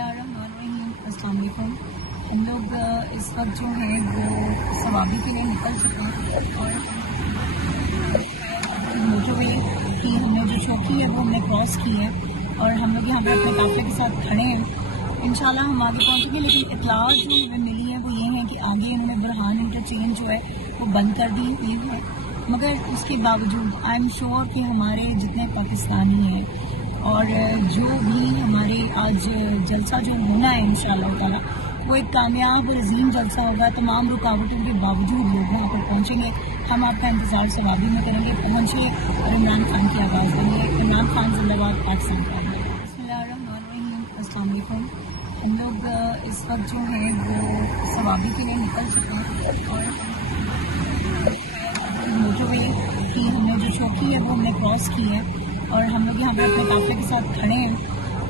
बिस्मिल्लाहिर्रहमानिर्रहीम। अस्सलाम वालेकुम। हम लोग इस वक्त जो हैं वो सवाबी के लिए निकल चुके हैं और मोटरवे की हमने जो चौकी है वो हमने क्रॉस की है और हम लोग यहाँ पे अपने काफ़िले के साथ खड़े हैं। इंशाल्लाह हम आगे पहुँचेंगे, लेकिन इत्तलात जो हमें मिली है वो ये है कि आगे इन्होंने बुरहान इंटरचेंज जो है वो बंद कर दी हुई है, मगर उसके बावजूद आई एम श्योर कि हमारे जितने पाकिस्तानी हैं और जो भी हमारे आज जलसा जो होना है इंशाअल्लाह ताला वो एक कामयाब और अजीम जलसा होगा। तमाम रुकावटों के बावजूद लोग वहाँ पर पहुँचेंगे। हम आपका इंतज़ार सवाबी में करेंगे, पहुँचे और इमरान खान की आवाज़ देंगे। इमरान खान जिंदाबाद, पाकिस्तान का। बिस्मिल्लाहिर्रहमानिर्रहीम। अस्सलाम वालेकुम। हम लोग इस वक्त जो हैं वो सवाबी के लिए निकल चुके हैं और मोटरवे की हमने जो चौकी है वो हमने क्रॉस की है और हम लोग यहाँ पे अपने काफ़िले के साथ खड़े हैं।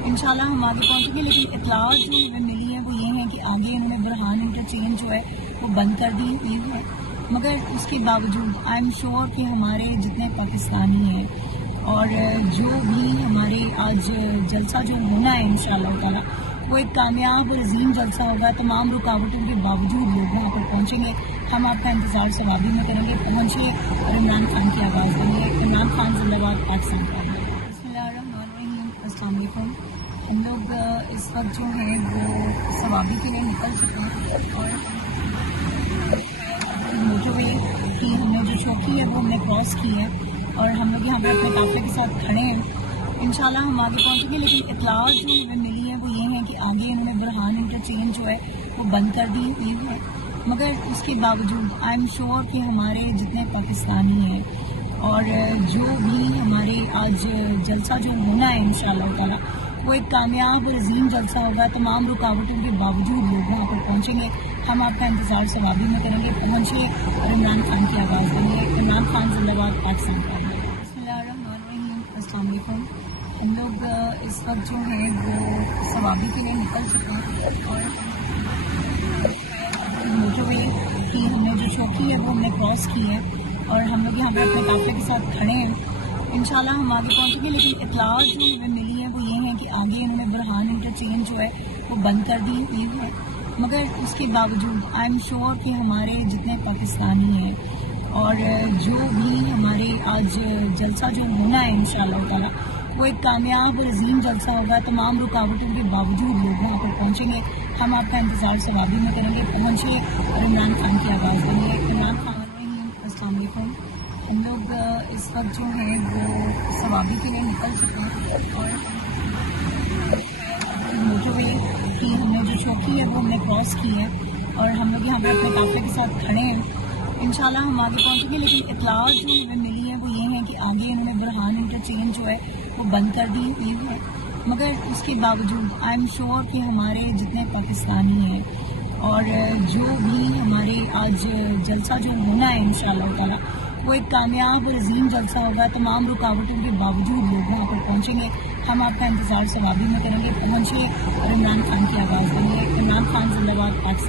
इंशाल्लाह हम आगे पहुँचेंगे, लेकिन इत्तलात जो हमें मिली है वो ये है कि आगे इन्होंने बुरहान इंटरचेंज जो है वो बंद कर दी हुई है, मगर उसके बावजूद आई एम श्योर कि हमारे जितने पाकिस्तानी हैं और जो भी हमारे आज जलसा जो होना है इंशाअल्लाह ताला वो एक कामयाब और अजीम जलसा होगा। तमाम रुकावटों के बावजूद लोग वहाँ पर पहुँचेंगे। हम आपका इंतज़ार सवाबी में करेंगे, पहुँचे और इमरान खान की आवाज़ देंगे। इमरान खान जिंदाबाद, पाकिस्तान का। बिस्मिल्लाहिर्रहमानिर्रहीम। अस्सलाम वालेकुम। हम लोग इस वक्त जो हैं वो सवाबी के लिए निकल चुके हैं और मोटरवे की हमने जो चौकी है वो हमने क्रॉस की है और हम लोग यहाँ पे अपने काफ़िले के साथ खड़े हैं। इंशाल्लाह हम आगे पहुँचेंगे, लेकिन इत्तलात जो हमें मिली है वो ये है कि आगे इन्होंने बुरहान इंटरचेंज जो है वो बंद कर दी हुई है, मगर उसके बावजूद आई एम श्योर कि हमारे जितने पाकिस्तानी हैं और जो भी हमारे आज जलसा जो होना है इंशाअल्लाह ताला वो एक कामयाब और अजीम जलसा होगा। तमाम रुकावटों के बावजूद लोग वहाँ पर पहुँचेंगे। हम आपका इंतज़ार सवाबी में करेंगे, पहुँचे और इमरान खान की आवाज़ देंगे। इमरान खान जिंदाबाद, पाकिस्तान का। बिस्मिल्लाहिर्रहमानिर्रहीम। अस्सलाम वालेकुम। हम लोग इस वक्त जो हैं वो सवाबी के लिए निकल चुके हैं और मोटरवे की हमने जो चौकी है वो हमने क्रॉस की है और हम लोग यहाँ पे अपने काफ़िले के साथ खड़े हैं। इंशाल्लाह हम आगे पहुँचेंगे, लेकिन इत्तलात जो हमें मिली है वो ये है कि आगे इन्होंने बुरहान इंटरचेंज जो है वो बंद कर दी हुई है, मगर उसके बावजूद आई एम श्योर कि हमारे जितने पाकिस्तानी हैं और जो भी हमारे आज जलसा जो होना है इंशाअल्लाह ताला वो एक कामयाब और अजीम जलसा होगा। तमाम रुकावटों के बावजूद लोग वहाँ पर पहुँचेंगे। हम आपका इंतज़ार सवाबी में करेंगे, पहुँचे और इमरान खान की आवाज़ देंगे। इमरान खान। अस्सलाम वालेकुम। हम लोग इस वक्त जो हैं वो सवाबी के लिए निकल चुके हैं और मोटरवे की हमने जो चौकी है वो हमने क्रॉस की है और हम लोग यहाँ पे अपने काफ़िले के साथ खड़े हैं। इंशाल्लाह हम आगे पहुँचेंगे, लेकिन इत्तलात जो हमें मिली है वो ये है कि आगे इन्होंने बुरहान इंटरचेंज जो है वो बंद कर दी हुई है, मगर उसके बावजूद आई एम श्योर कि हमारे जितने पाकिस्तानी हैं और जो भी हमारे आज जलसा जो होना है इंशाअल्लाह ताला वो एक कामयाब और अजीम जलसा होगा। तमाम रुकावटों के बावजूद लोग वहाँ पर पहुँचेंगे। हम आपका इंतज़ार सवाबी में करेंगे, पहुँचे और इमरान खान की आवाज़ देंगे। इमरान खान जिंदाबाद, पाकिस्तान।